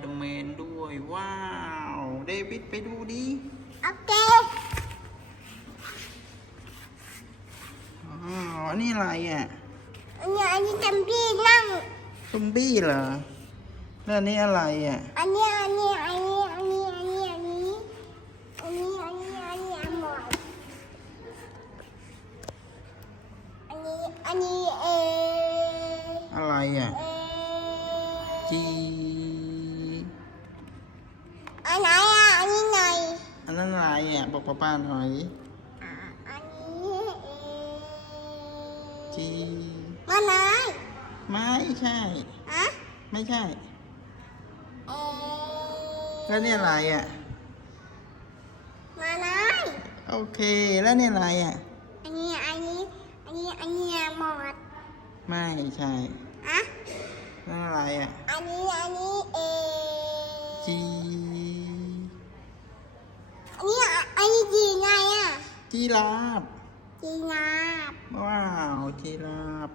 เดอร์แมนด้วย ว้าว เดวิดไปดูดิโอเคอ๋ออันนี้อะไรอะอันนี้อันนี้จำพี่นั่งซอมบี้เหรอแล้วอันนี้อะไรอะ อันนี้ ป้าป้าหน่อยอะอันนี้เอจีมาไหนไม่ใช่ฮะไม่ใช่เอแล้วนี่อะไรอะมาไหนโอเคแล้วนี่อะไรอะ อันนี้อันนี้อันนี้อันนี้หมดไม่ใช่อะนั่นอะไรอะ อันนี้อันนี้เอจี อันนี้อะอันนี้จีไงอะ จีราฟจีนาว้าวจีราฟ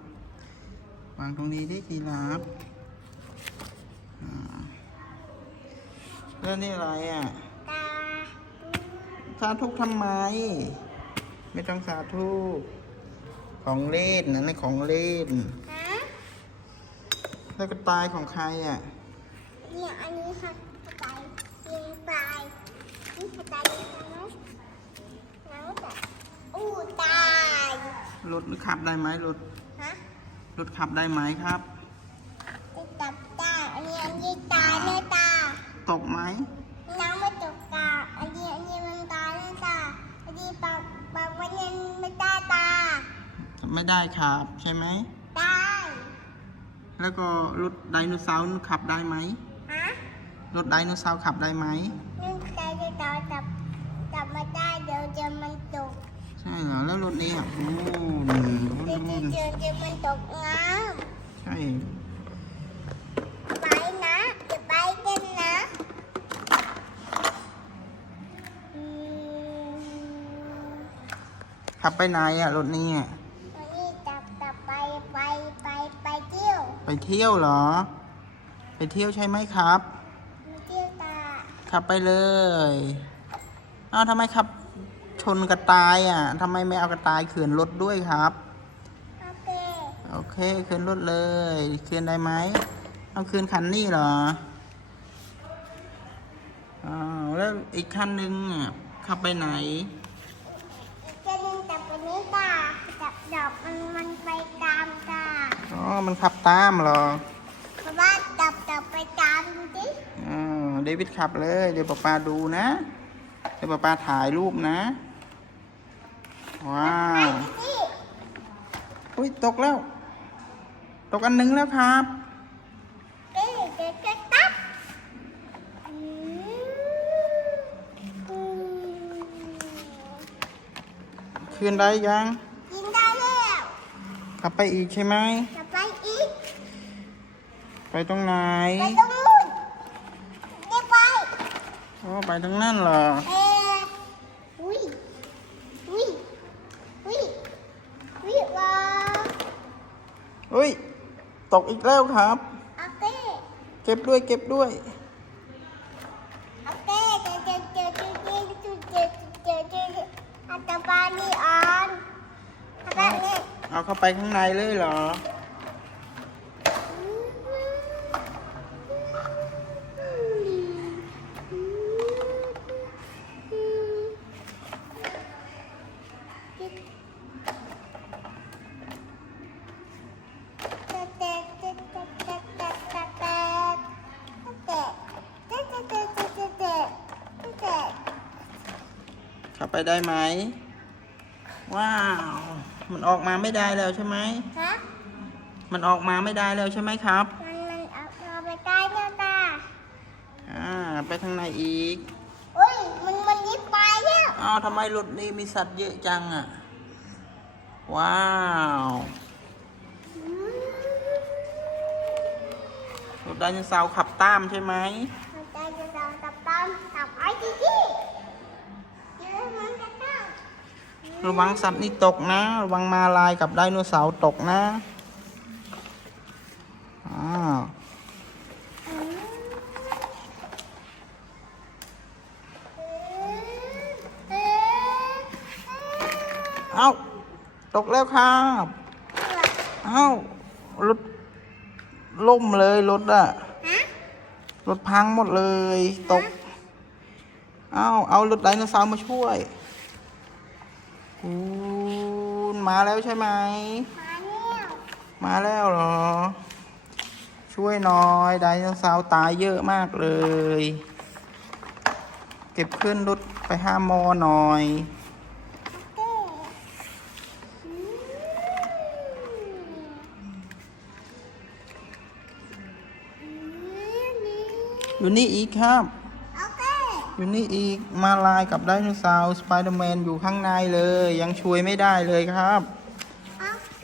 วางตรงนี้ดิจีราฟอ่าแล้วนี่อะไรอะตาสาธุทำไม ไม่ต้องสาธุของเล่นนั่นของเล่นฮะแล้วก็ตายของใครอะเนี่ยอันนี้ค่ะกระต่ายยิงปลายนี่กระต่ายยิงปลายนะแล้วแต่ อู้ตายรถขับได้ไหมรถฮะรถขับได้ไหมครับจะจับตาอันนี้อันนี้ตายแน่ตาตกไหมน้ำไม่ตกตาอันนี้อันนี้มันตายแน่ตาอันนี้ปากปากมันยังไม่ได้ตา ไม่ได้ขับ ใช่ไหมได้แล้วก็รถไดโนเสาร์ขับได้ไหมฮะรถไดโนเสาร์ขับได้ไหมนึ่งใจจะต่อจับจับมาได้เดี๋ยว เดี๋ยวมันตกใช่เหรอแล้วรถนี้อะโอ้เดี๋ยวโหเดี๋ยวเดี๋ยวมันตกน้ใช่ำไปนะจะไปกันนะอืมขับไปไหนอะรถนี้อะวันนี้จับจับไปไปไปไปเที่ยวไปเที่ยวเหรอ ไปเที่ยวใช่ไหมครับ ไปเที่ยวตาขับไปเลยอ้าวทำไมขับ ชนกระต่ายอะทำไมไม่เอากระต่ายเขื่อนรถด้วยครับ โอเค โอเคเขื่อนรถเลยเขื่อนได้ไหมเอาคืนคันนี้เหรออ้าวแล้วอีกคันนึงอะขับไปไหนจะนึงจับไปนี้ตาจับดอกมันมันไปตามตาอ๋อมันขับตามเหรอเพราะว่าจับจับไปตามดูดิอ่าเดวิดขับเลย เดี๋ยวป้าปาดูนะ เดี๋ยวป้าปาถ่ายรูปนะ ว้าไปวดูดิอุ้ยตกแล้ว ตกอันหนึงแล้วครับเอ๊ะเด็กจะตับอืมอืมคืนได้ยังกินได้แล้วขับไปอีกใช่ไหมจะไปอีก ไปตรงไหน ไปตรงนู้นเดี๋ยวไปอ๋อไปตรงนั่นเหรอ เอ๊ะอุ้ยอุ้ยอุ้ยอุ้ยว้าว อุ้ย ตกอีกแล้วครับ โอเค เก็บด้วยเก็บด้วย โอเคเดี๋ยวเดี๋ยวเดี๋ยวเดี๋ยวเดี๋ยวเดี๋ยวเดี๋ยวเดี๋ยวเดี๋ยวเดี๋ยวอัตบานี่ออนอัตบานี่เอาเข้าไปข้างในเลยเหรอ ไปได้ไหม ว้าว มันออกมาไม่ได้แล้วใช่ไหม ฮะ มันออกมาไม่ได้แล้วใช่ไหมครับ มันมันเอาเอาไปใต้หน้าตา อ่า ไปทางไหนอีก อุ้ย มันมันยิบไปแล้วอ้าวทำไมรถนี้มีสัตว์เยอะจังอะว้าวรถไดโนเสาร์ขับตามใช่ไหม ระวังสัตว์นี่ตกนะ ระวังมาลายกับไดโนเสาร์ตกนะอ้าวเอาตกแล้วครับเอารถล่มเลยรถอะรถพังหมดเลย ตก เอาเอารถไดโนเสาร์มาช่วย คุณมาแล้วใช่ไหม มาแล้วมาแล้วเหรอ ช่วยหน่อยไดโนเสาร์ตายเยอะมากเลย เก็บขึ้นรถไปห้ามอหน่อย เต้อืมนี่อยู่นี่อีกครับโอเค อยู่นี่อีกมาลายกับไดโนเสาร์สไปเดอร์แมนอยู่ข้างในเลย ยังช่วยไม่ได้เลยครับโอเค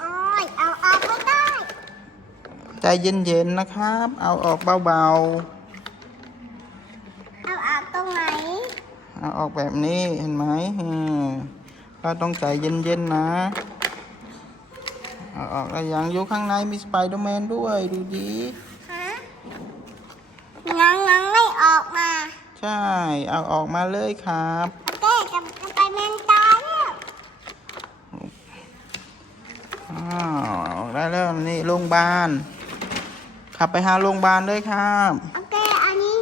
โอ้ยเอาออกไม่ได้ใจเย็นๆนะครับ เอาออกเบาเอาออกตรงไหนๆเอาออกแบบนี้เห็นไหมอืมเราต้องใจเย็นๆนะ เอาออกแล้วยังอยู่ข้างในมีสไปเดอร์แมนด้วยดูดี ฮะงังงังไม่ออกมา ใช่ เอาออกมาเลยครับโอเคจะจะไปเมนตายแล้วอ้าวออกได้แล้วนี่โรงพยาบาลขับไปหาโรงพยาบาลเลยครับโอเคอันนี้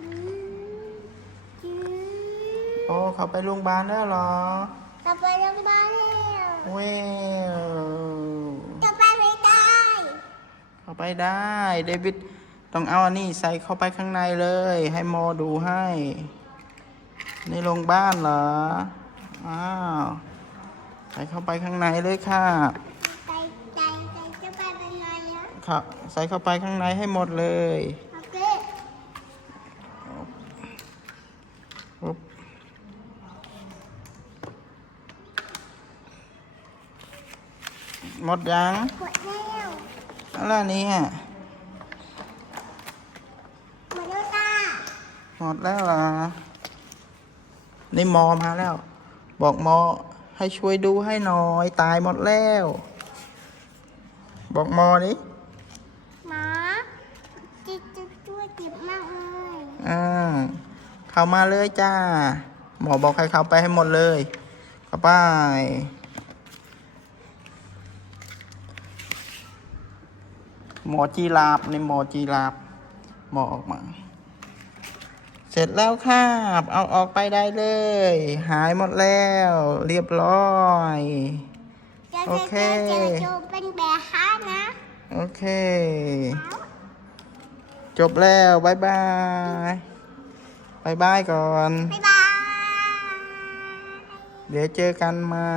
อืมอืมโอ้ขับไปโรงพยาบาลแล้วเหรอจะไปโรงพยาบาลแล้ว เว้ว ไปได้ เดวิดต้องเอาอันนี้ใส่เข้าไปข้างในเลย ให้หมอดูให้ในโรงพยาบาลเหรอ อ้าว ใส่เข้าไปข้างในเลยค่ะใจใจใจจะไปเป็นไงอะครับใส่เข้าไปข้างในให้หมดเลยโอเคปุ๊บหมดยังกดแล้ว อะไรนี่ฮะมาดูตาหมดแล้วเหรอนี่หมอมาแล้ว บอกหมอให้ช่วยดูให้หน่อย ตายหมดแล้ว บอกหมอนี่หมาจิตจะช่วยเจ็บมากเลยอ่าเข้ามาเลยจ้าหมอบอกให้เข้าไปให้หมดเลยเข้าไป หมอจีราบในหมอจีราบหมอออกมา เสร็จแล้วครับ เอาออกไปได้เลย หายหมดแล้ว เรียบร้อยจะโอจะเคจะจะจะเป็นแบบฮานะ โอเค จบแล้วบายบายบายบายก่อน บ๊ายบาย เดี๋ยวเจอกันใหม่